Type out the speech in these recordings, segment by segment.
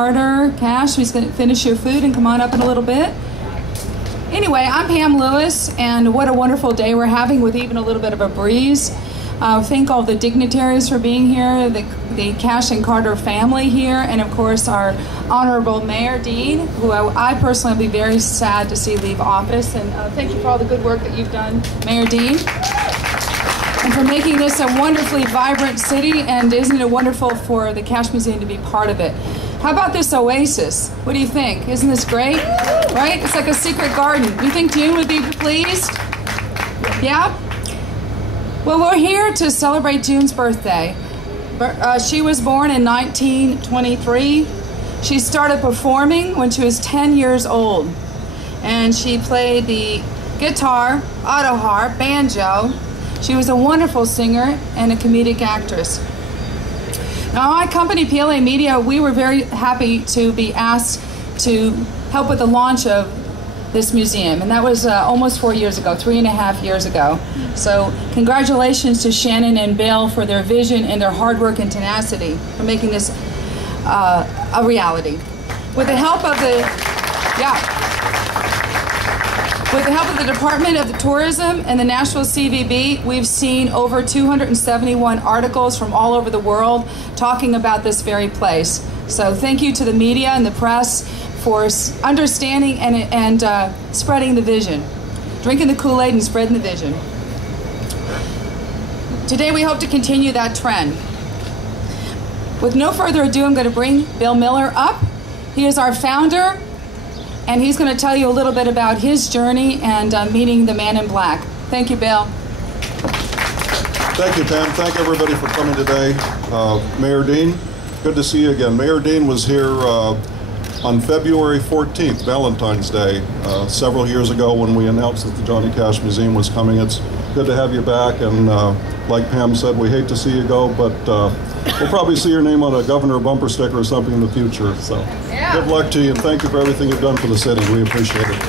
Carter Cash, who's going to finish your food and come on up in a little bit. Anyway, I'm Pam Lewis, and what a wonderful day we're having with even a little bit of a breeze. Thank all the dignitaries for being here, the Cash and Carter family here, and of course our Honorable Mayor Dean, who I personally will be very sad to see leave office. And thank you for all the good work that you've done, Mayor Dean, and for making this a wonderfully vibrant city. And isn't it wonderful for the Cash Museum to be part of it? How about this oasis? What do you think? Isn't this great? Right? It's like a secret garden. You think June would be pleased? Yeah? Well, we're here to celebrate June's birthday. She was born in 1923. She started performing when she was 10 years old. And she played the guitar, auto harp, banjo. She was a wonderful singer and a comedic actress. Now, my company, PLA Media, we were very happy to be asked to help with the launch of this museum, and that was almost 4 years ago, 3.5 years ago. So congratulations to Shannon and Bill for their vision and their hard work and tenacity for making this a reality. With the help of the Department of Tourism and the Nashville CVB, we've seen over 271 articles from all over the world talking about this very place. So thank you to the media and the press for understanding and spreading the vision. Drinking the Kool-Aid and spreading the vision. Today we hope to continue that trend. With no further ado, I'm going to bring Bill Miller up. He is our founder, and he's going to tell you a little bit about his journey and meeting the man in black. Thank you, Bill. Thank you, Pam. Thank everybody for coming today. Mayor Dean, good to see you again. Mayor Dean was here on February 14th, Valentine's Day, several years ago when we announced that the Johnny Cash Museum was coming. It's good to have you back, and like Pam said, we hate to see you go, but we'll probably see your name on a governor bumper sticker or something in the future. So yeah. Good luck to you, and thank you for everything you've done for the city. We appreciate it.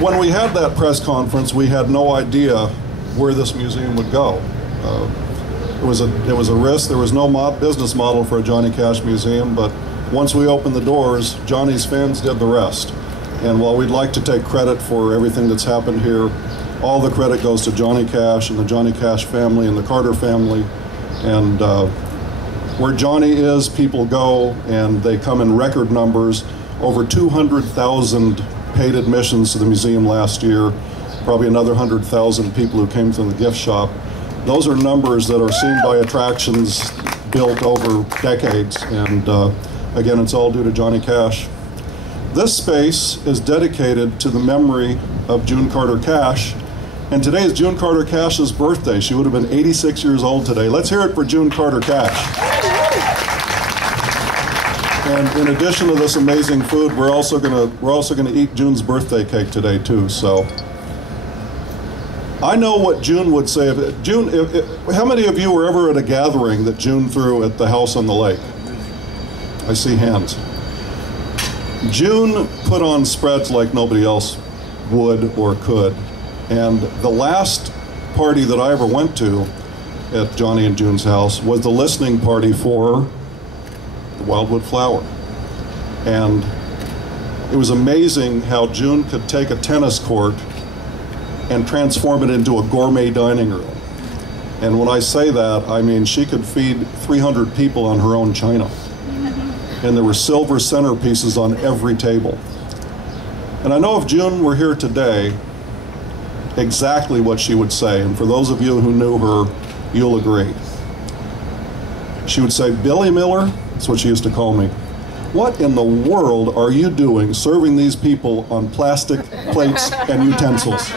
When we had that press conference, we had no idea where this museum would go. It was a risk. There was no business model for a Johnny Cash Museum, but once we opened the doors, Johnny's fans did the rest. And while we'd like to take credit for everything that's happened here, all the credit goes to Johnny Cash and the Johnny Cash family and the Carter family. And where Johnny is, people go, and they come in record numbers. Over 200,000 paid admissions to the museum last year, probably another 100,000 people who came to the gift shop. Those are numbers that are seen by attractions built over decades, and again, it's all due to Johnny Cash. This space is dedicated to the memory of June Carter Cash, and today is June Carter Cash's birthday. She would have been 86 years old today. Let's hear it for June Carter Cash. And in addition to this amazing food, we're also gonna eat June's birthday cake today too. So I know what June would say. How many of you were ever at a gathering that June threw at the house on the lake? I see hands. June put on spreads like nobody else would or could. And the last party that I ever went to at Johnny and June's house was the listening party for the Wildwood Flower. And it was amazing how June could take a tennis court and transform it into a gourmet dining room. And when I say that, I mean she could feed 300 people on her own china. And there were silver centerpieces on every table. And I know if June were here today, exactly what she would say, and for those of you who knew her, you'll agree. She would say, "Billy Miller," that's what she used to call me, "what in the world are you doing serving these people on plastic plates and utensils?"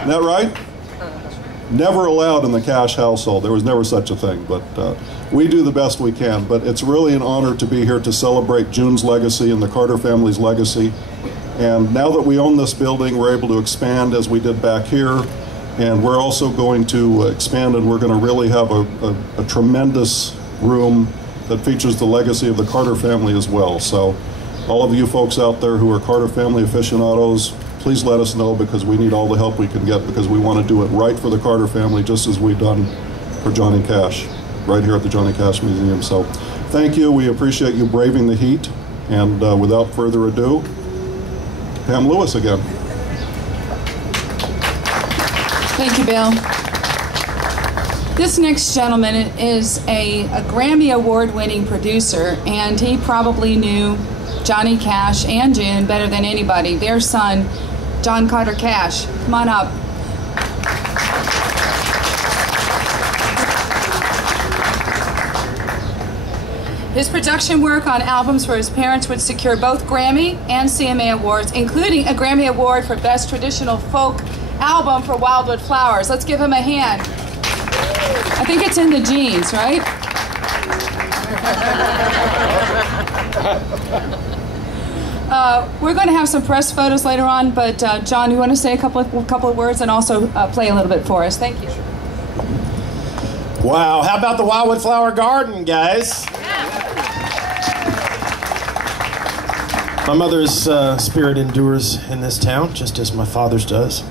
Isn't that right? Never allowed in the Cash household. There was never such a thing, but we do the best we can. But it's really an honor to be here to celebrate June's legacy and the Carter family's legacy. And now that we own this building, we're able to expand as we did back here. And we're also going to expand, and we're going to really have a tremendous room that features the legacy of the Carter family as well. So all of you folks out there who are Carter family aficionados, please let us know, because we need all the help we can get, because we want to do it right for the Carter family, just as we've done for Johnny Cash, right here at the Johnny Cash Museum. So thank you. We appreciate you braving the heat. And without further ado, Pam Lewis again. Thank you, Bill. This next gentleman is a Grammy Award-winning producer, and he probably knew Johnny Cash and June better than anybody. Their son, John Carter Cash. Come on up. His production work on albums for his parents would secure both Grammy and CMA awards, including a Grammy Award for Best Traditional Folk Album for Wildwood Flowers. Let's give him a hand. I think it's in the genes, right? We're going to have some press photos later on, but John, you want to say a couple of words and also play a little bit for us? Thank you. Wow, how about the Wildwood Flower Garden, guys? My mother's spirit endures in this town, just as my father's does.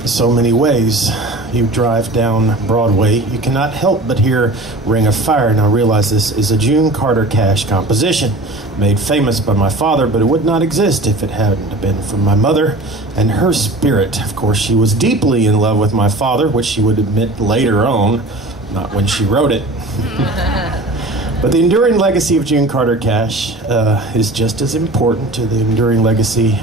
In so many ways. You drive down Broadway, you cannot help but hear Ring of Fire. Now realize this is a June Carter Cash composition, made famous by my father, but it would not exist if it hadn't been for my mother and her spirit. Of course, she was deeply in love with my father, which she would admit later on, not when she wrote it. But the enduring legacy of June Carter Cash is just as important to the enduring legacy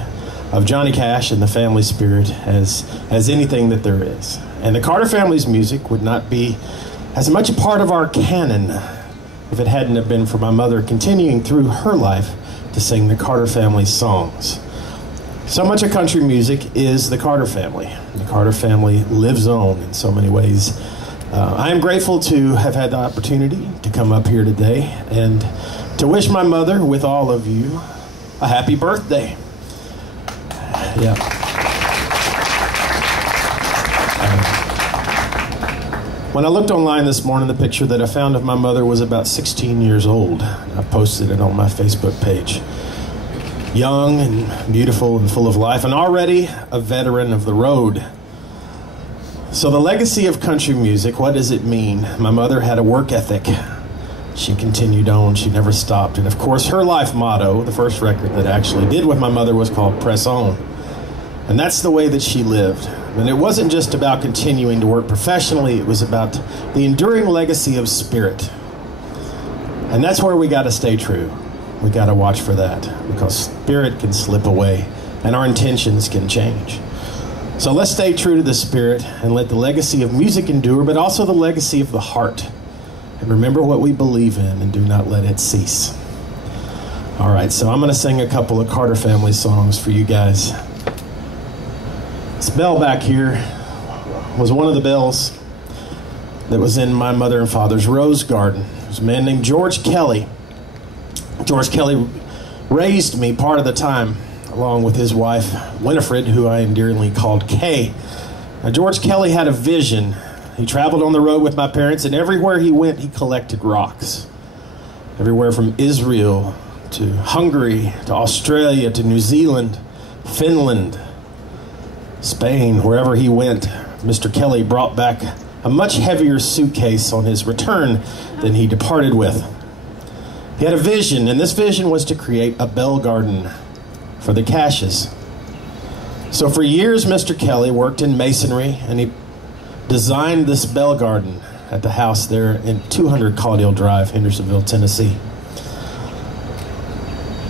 of Johnny Cash and the family spirit as anything that there is. And the Carter family's music would not be as much a part of our canon if it hadn't have been for my mother continuing through her life to sing the Carter family's songs. So much of country music is the Carter family. The Carter family lives on in so many ways. I am grateful to have had the opportunity to come up here today and to wish my mother, with all of you, a happy birthday. Yeah. When I looked online this morning, the picture that I found of my mother was about 16 years old. I posted it on my Facebook page. Young and beautiful and full of life, and already a veteran of the road. So the legacy of country music, what does it mean? My mother had a work ethic. She continued on, she never stopped. And of course, her life motto, the first record that I actually did with my mother, was called Press On. And that's the way that she lived. And it wasn't just about continuing to work professionally, it was about the enduring legacy of spirit. And that's where we got to stay true. We got to watch for that, because spirit can slip away and our intentions can change. So let's stay true to the spirit and let the legacy of music endure, but also the legacy of the heart. And remember what we believe in and do not let it cease. All right, so I'm going to sing a couple of Carter family songs for you guys. This bell back here was one of the bells that was in my mother and father's rose garden. It was a man named George Kelly. George Kelly raised me part of the time, along with his wife, Winifred, who I endearingly called Kay. Now, George Kelly had a vision. He traveled on the road with my parents, and everywhere he went, he collected rocks. Everywhere from Israel to Hungary to Australia to New Zealand, Finland, Spain, wherever he went, Mr. Kelly brought back a much heavier suitcase on his return than he departed with. He had a vision, and this vision was to create a bell garden for the Cashes. So for years, Mr. Kelly worked in masonry, and he designed this bell garden at the house there in 200 Caudill Drive, Hendersonville, Tennessee.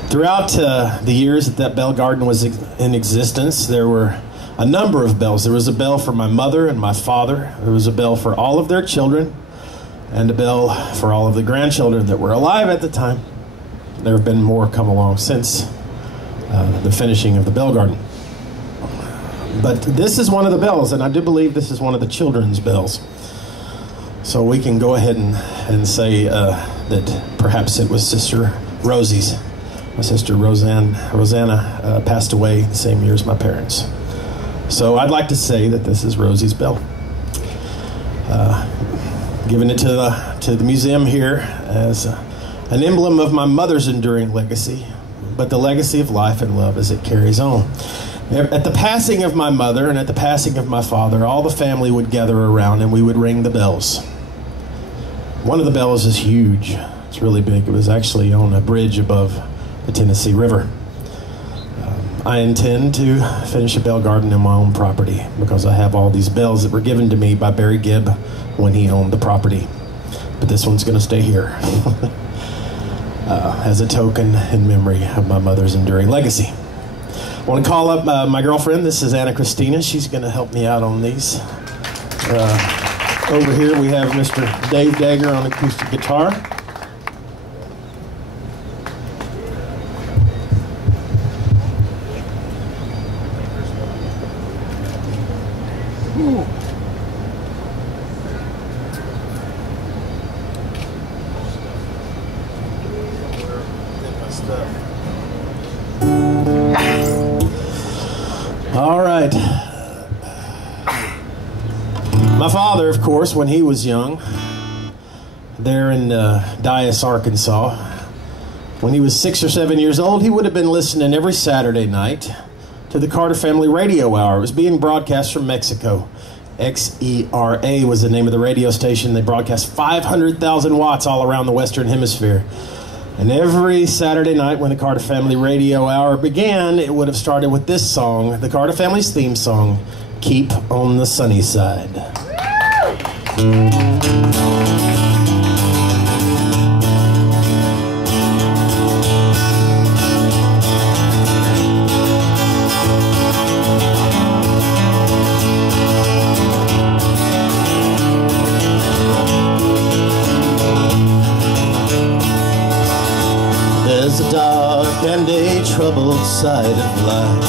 Throughout the years that bell garden was in existence, there were a number of bells. There was a bell for my mother and my father. There was a bell for all of their children, and a bell for all of the grandchildren that were alive at the time. There have been more come along since the finishing of the bell garden. But this is one of the bells, and I do believe this is one of the children's bells. So we can go ahead and say that perhaps it was Sister Rosie's. My sister Rosanna passed away the same year as my parents. So I'd like to say that this is Rosie's bell. Giving it to the museum here as an emblem of my mother's enduring legacy, but the legacy of life and love as it carries on. At the passing of my mother and at the passing of my father, all the family would gather around and we would ring the bells. One of the bells is huge. It's really big. It was actually on a bridge above the Tennessee River. I intend to finish a bell garden in my own property because I have all these bells that were given to me by Barry Gibb when he owned the property. But this one's going to stay here as a token in memory of my mother's enduring legacy. I want to call up my girlfriend. This is Anna Christina. She's going to help me out on these. Over here we have Mr. Dave Dagger on acoustic guitar. Ooh. All right. My father, of course, when he was young, there in Dias, Arkansas, when he was 6 or 7 years old, he would have been listening every Saturday night to the Carter Family Radio Hour. It was being broadcast from Mexico. XERA was the name of the radio station. They broadcast 500,000 watts all around the Western Hemisphere. And every Saturday night when the Carter Family Radio Hour began, it would have started with this song, the Carter Family's theme song, Keep on the Sunny Side. There's a dark and a troubled side of life.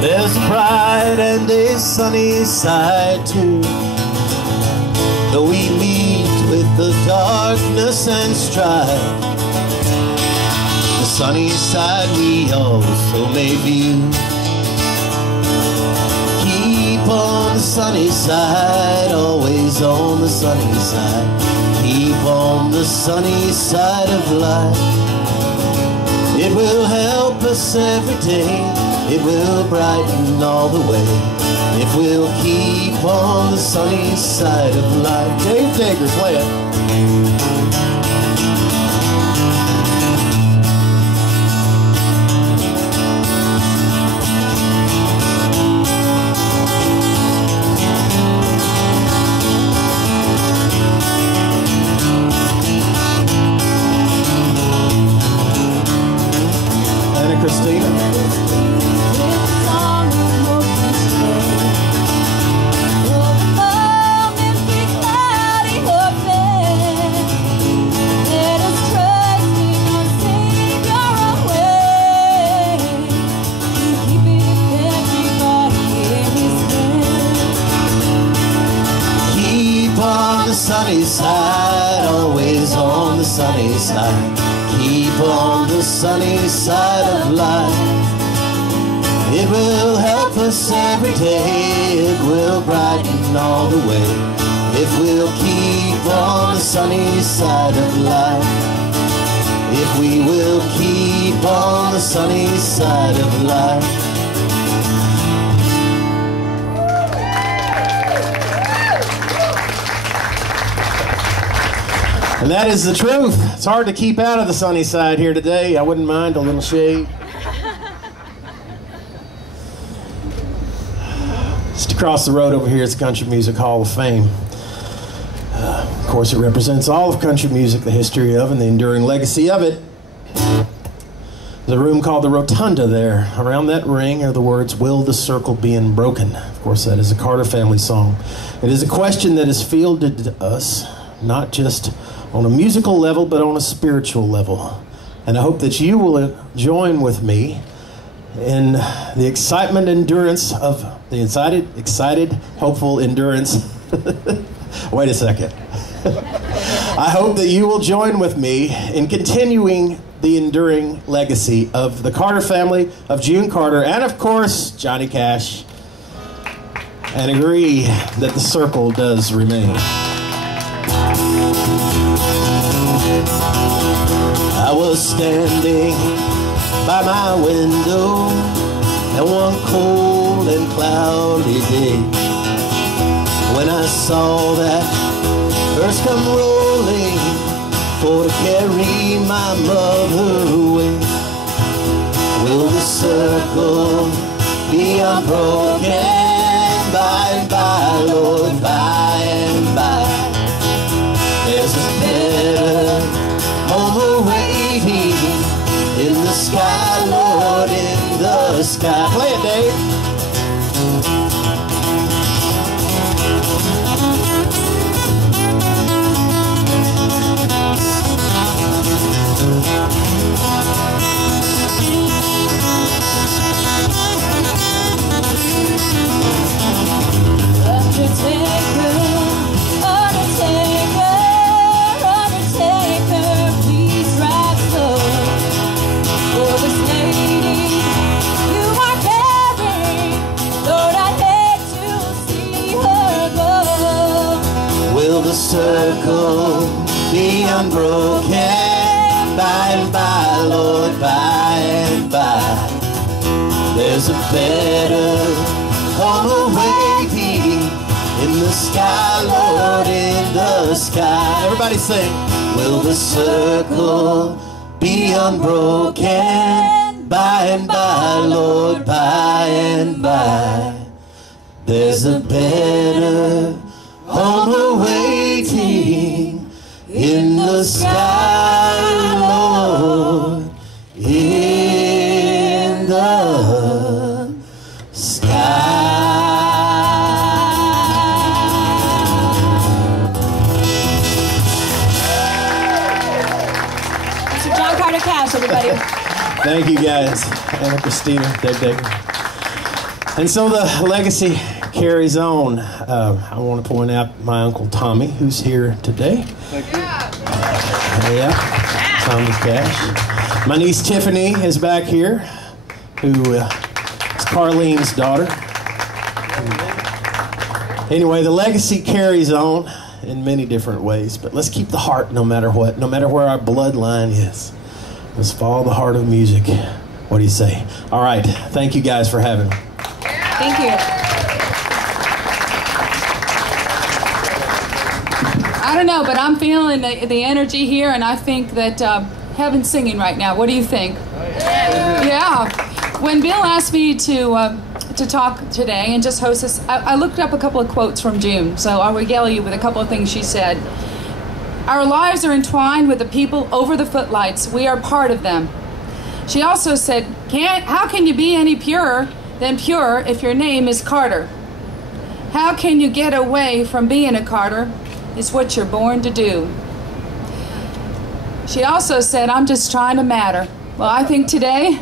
There's a bright and a sunny side too. Though we meet with the darkness and strife, the sunny side we also may view. Keep on the sunny side, always on the sunny side. Keep on the sunny side of life. It will help us every day. It will brighten all the way if we'll keep on the sunny side of life. Dave Dagger, play it. Anna Christina. Sunny side, always on the sunny side. Keep on the sunny side of life. It will help us every day. It will brighten all the way if we'll keep on the sunny side of life. If we will keep on the sunny side of life. And that is the truth. It's hard to keep out of the sunny side here today. I wouldn't mind a little shade. Just across the road over here is the Country Music Hall of Fame. Of course, it represents all of country music, the history of and the enduring legacy of it. There's a room called the Rotunda there. Around that ring are the words, "Will the circle be unbroken?" Of course, that is a Carter Family song. It is a question that is fielded to us, not just on a musical level, but on a spiritual level. And I hope that you will join with me in the excitement, endurance of the excited, hopeful endurance. Wait a second. I hope that you will join with me in continuing the enduring legacy of the Carter family, of June Carter, and of course, Johnny Cash, and agree that the circle does remain. I was standing by my window and one cold and cloudy day when I saw that hearse come rolling for to carry my mother away. Will the circle be unbroken by and by, Lord, by and by? There's a better home awaiting in the sky, Lord, in the sky. Play it, Dave. The circle be unbroken by and by, Lord, by and by. There's a better home awaiting in the sky, Lord, in the sky. Everybody sing. Will the circle be unbroken by and by, Lord, by and by? There's a better home awaiting in the sky, Lord, in the sky. Mr. John Carter Cash, everybody. Thank you guys, Anna, Christina, Deg. And so the legacy carries on. I want to point out my Uncle Tommy, who's here today. Thank you. Yeah, Tommy Cash. My niece Tiffany is back here, who is Carlene's daughter. Anyway, the legacy carries on in many different ways, but let's keep the heart no matter what, no matter where our bloodline is. Let's follow the heart of music. What do you say? All right, thank you guys for having me. Thank you. I don't know, but I'm feeling the energy here, and I think that heaven's singing right now. What do you think? Yeah. When Bill asked me to talk today and just host this, I looked up a couple of quotes from June, so I'll regale you with a couple of things she said. Our lives are entwined with the people over the footlights. We are part of them. She also said, how can you be any purer than pure if your name is Carter? How can you get away from being a Carter? It's what you're born to do. She also said, I'm just trying to matter. Well, I think today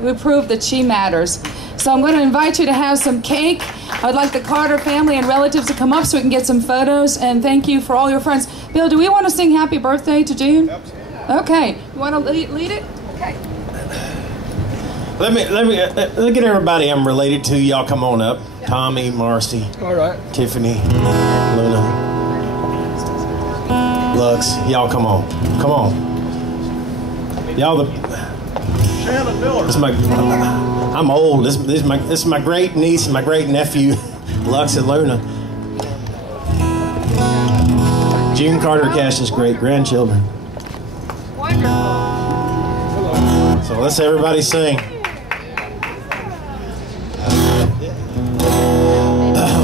we proved that she matters. So I'm going to invite you to have some cake. I'd like the Carter family and relatives to come up so we can get some photos. And thank you for all your friends. Bill, do we want to sing happy birthday to June? Okay. You want to lead it? Okay. Let me look at everybody I'm related to. Y'all come on up. Yeah. Tommy, Marcy. All right. Tiffany, Luna. Lux, y'all come on. Come on. Y'all Shannon Miller. I'm old. This is my great niece and my great nephew, Lux and Luna. June Carter Cash's great grandchildren. Wonderful. So let's everybody sing.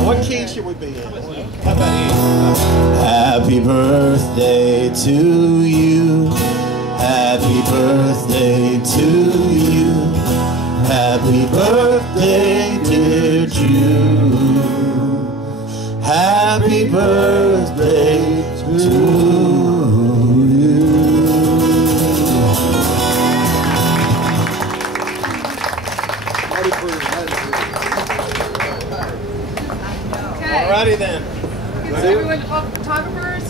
What key should we be in? How about you? Happy birthday to you. Happy birthday to you. Happy birthday, dear June. Happy birthday to you. Okay. Alrighty then. Is everyone photographers?